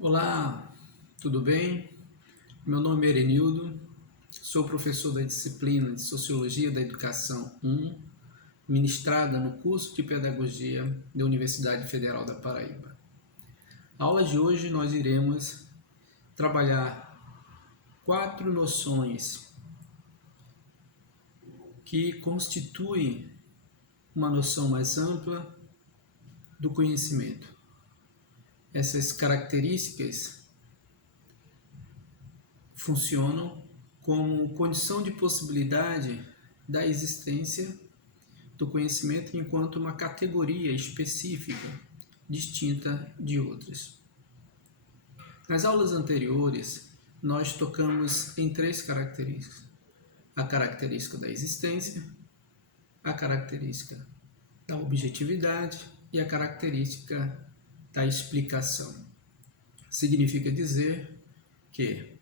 Olá, tudo bem? Meu nome é Erenildo, sou professor da disciplina de Sociologia da Educação 1, ministrada no curso de Pedagogia da Universidade Federal da Paraíba. Na aula de hoje nós iremos trabalhar 4 noções que constituem uma noção mais ampla do conhecimento. Essas características funcionam como condição de possibilidade da existência do conhecimento enquanto uma categoria específica, distinta de outras. Nas aulas anteriores, nós tocamos em 3 características: a característica da existência, a característica da objetividade e a característica da explicação. Significa dizer que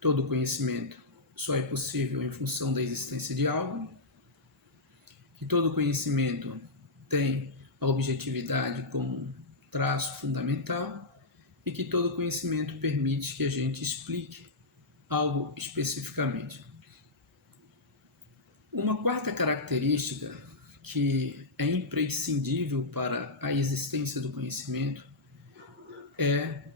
todo conhecimento só é possível em função da existência de algo, que todo conhecimento tem a objetividade como traço fundamental e que todo conhecimento permite que a gente explique algo especificamente. Uma quarta característica que é imprescindível para a existência do conhecimento é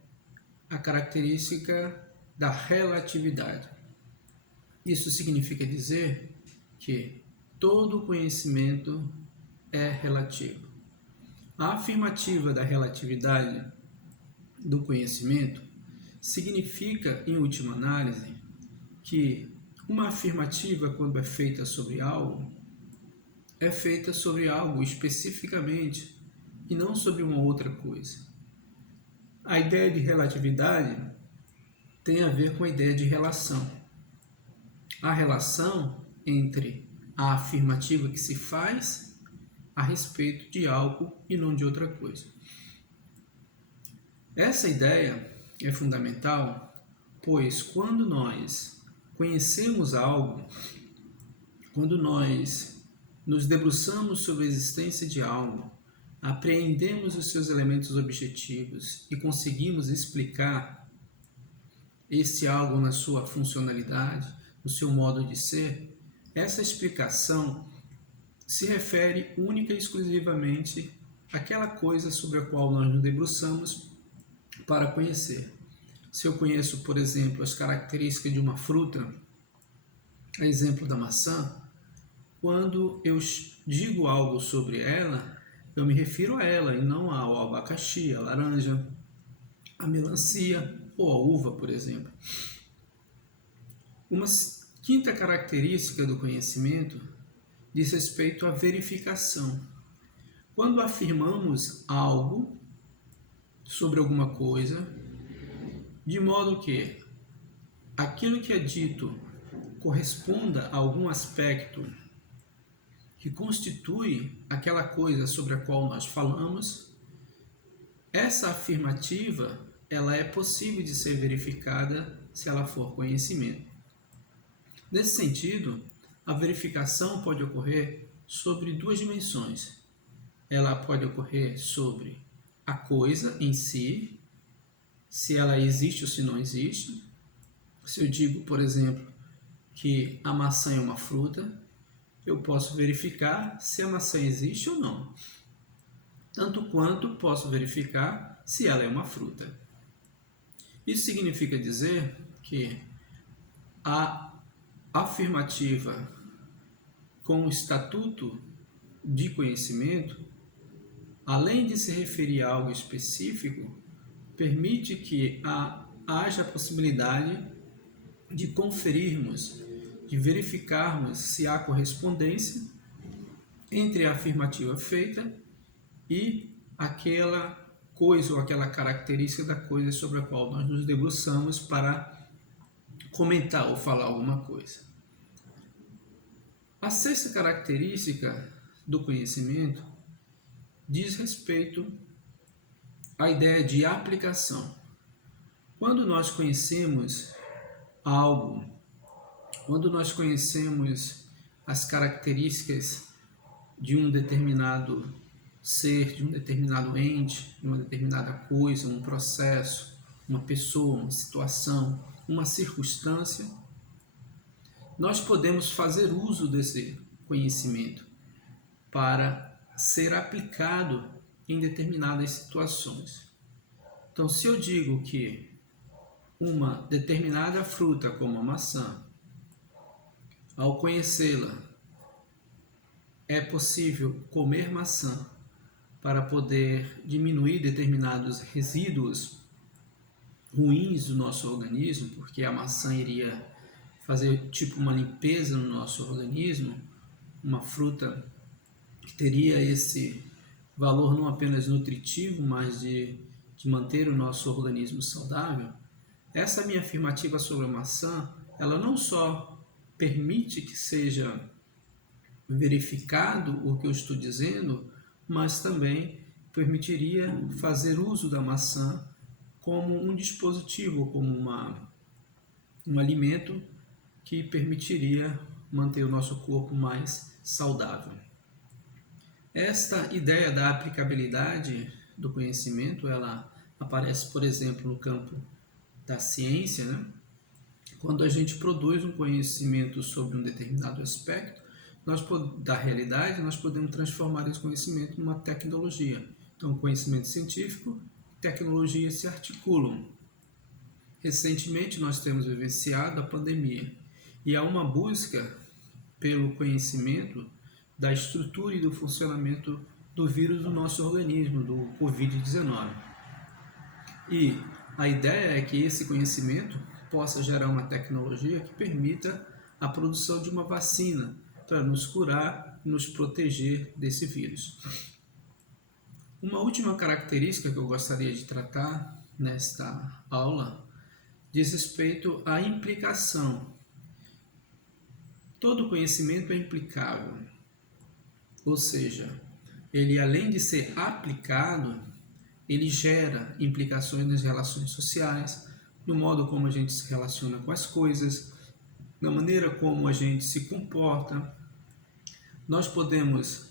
a característica da relatividade. Isso significa dizer que todo conhecimento é relativo. A afirmativa da relatividade do conhecimento significa, em última análise, que uma afirmativa, quando é feita sobre algo, é feita sobre algo especificamente e não sobre uma outra coisa. A ideia de relatividade tem a ver com a ideia de relação. A relação entre a afirmativa que se faz a respeito de algo e não de outra coisa. Essa ideia é fundamental, pois quando nós conhecemos algo, quando nós nos debruçamos sobre a existência de algo, apreendemos os seus elementos objetivos e conseguimos explicar esse algo na sua funcionalidade, no seu modo de ser, essa explicação se refere única e exclusivamente àquela coisa sobre a qual nós nos debruçamos para conhecer. Se eu conheço, por exemplo, as características de uma fruta, a exemplo da maçã, quando eu digo algo sobre ela, eu me refiro a ela e não ao abacaxi, à laranja, à melancia ou à uva, por exemplo. Uma quinta característica do conhecimento diz respeito à verificação. Quando afirmamos algo sobre alguma coisa, de modo que aquilo que é dito corresponda a algum aspecto que constitui aquela coisa sobre a qual nós falamos, essa afirmativa ela é possível de ser verificada se ela for conhecimento. Nesse sentido, a verificação pode ocorrer sobre 2 dimensões. Ela pode ocorrer sobre a coisa em si, se ela existe ou se não existe. Se eu digo, por exemplo, que a maçã é uma fruta, eu posso verificar se a maçã existe ou não, tanto quanto posso verificar se ela é uma fruta. Isso significa dizer que a afirmativa com o estatuto de conhecimento, além de se referir a algo específico, permite que haja a possibilidade de conferirmos, de verificarmos se há correspondência entre a afirmativa feita e aquela coisa ou aquela característica da coisa sobre a qual nós nos debruçamos para comentar ou falar alguma coisa. A sexta característica do conhecimento diz respeito à ideia de aplicação. Quando nós conhecemos algo, quando nós conhecemos as características de um determinado ser, de um determinado ente, de uma determinada coisa, um processo, uma pessoa, uma situação, uma circunstância, nós podemos fazer uso desse conhecimento para ser aplicado em determinadas situações. Então, se eu digo que uma determinada fruta, como a maçã, ao conhecê-la, é possível comer maçã para poder diminuir determinados resíduos ruins do nosso organismo, porque a maçã iria fazer tipo uma limpeza no nosso organismo, uma fruta que teria esse valor não apenas nutritivo, mas de manter o nosso organismo saudável. Essa minha afirmativa sobre a maçã, ela não só permite que seja verificado o que eu estou dizendo, mas também permitiria fazer uso da maçã como um dispositivo, como um alimento que permitiria manter o nosso corpo mais saudável. Esta ideia da aplicabilidade do conhecimento, ela aparece, por exemplo, no campo da ciência, né? Quando a gente produz um conhecimento sobre um determinado aspecto da realidade, nós podemos transformar esse conhecimento numa tecnologia. Então, conhecimento científico e tecnologia se articulam. Recentemente, nós temos vivenciado a pandemia e há uma busca pelo conhecimento da estrutura e do funcionamento do vírus do nosso organismo, do Covid-19. E a ideia é que esse conhecimento possa gerar uma tecnologia que permita a produção de uma vacina para nos curar e nos proteger desse vírus. Uma última característica que eu gostaria de tratar nesta aula diz respeito à implicação. Todo conhecimento é implicável, ou seja, ele além de ser aplicado, ele gera implicações nas relações sociais, no modo como a gente se relaciona com as coisas, na maneira como a gente se comporta. Nós podemos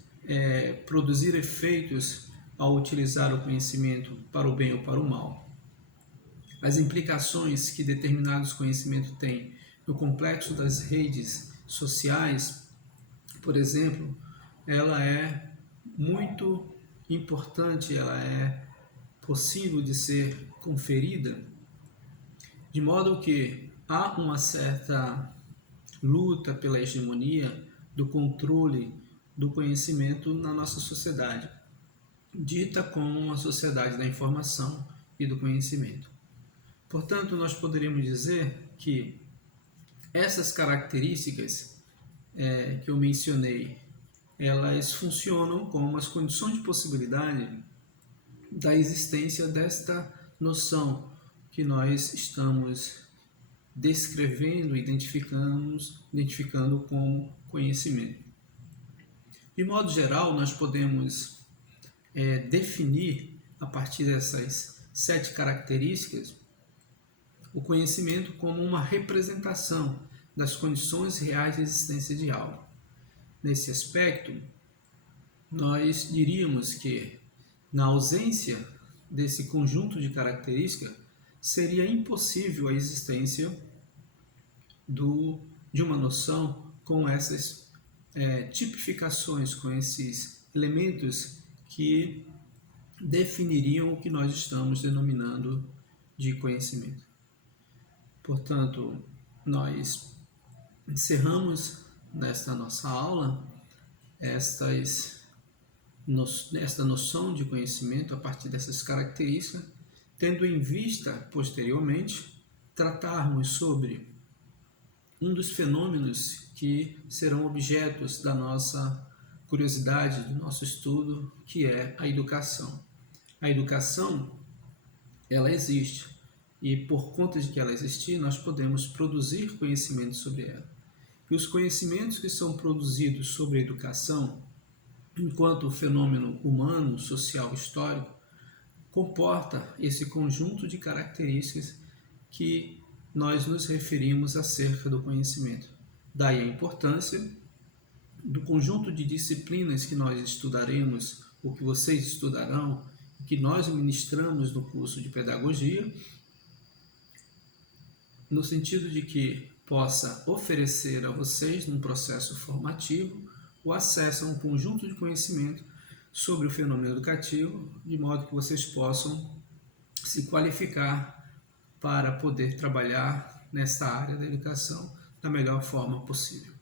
produzir efeitos ao utilizar o conhecimento para o bem ou para o mal. As implicações que determinados conhecimentos têm no complexo das redes sociais, por exemplo, ela é muito importante, ela é possível de ser conferida, de modo que há uma certa luta pela hegemonia do controle do conhecimento na nossa sociedade, dita como a sociedade da informação e do conhecimento. Portanto, nós poderíamos dizer que essas características que eu mencionei, elas funcionam como as condições de possibilidade da existência desta noção que nós estamos descrevendo, identificando como conhecimento. De modo geral, nós podemos definir, a partir dessas 7 características, o conhecimento como uma representação das condições reais de existência de algo. Nesse aspecto, nós diríamos que, na ausência desse conjunto de características, seria impossível a existência de uma noção com essas tipificações, com esses elementos que definiriam o que nós estamos denominando de conhecimento. Portanto, nós encerramos nesta nossa aula esta noção de conhecimento a partir dessas características, tendo em vista, posteriormente, tratarmos sobre um dos fenômenos que serão objetos da nossa curiosidade, do nosso estudo, que é a educação. A educação, ela existe, e por conta de que ela existir, nós podemos produzir conhecimento sobre ela. E os conhecimentos que são produzidos sobre a educação, enquanto fenômeno humano, social, histórico, comporta esse conjunto de características que nós nos referimos acerca do conhecimento. Daí a importância do conjunto de disciplinas que nós estudaremos, ou que vocês estudarão, que nós ministramos no curso de pedagogia, no sentido de que possa oferecer a vocês, num processo formativo, o acesso a um conjunto de conhecimento sobre o fenômeno educativo, de modo que vocês possam se qualificar para poder trabalhar nesta área da educação da melhor forma possível.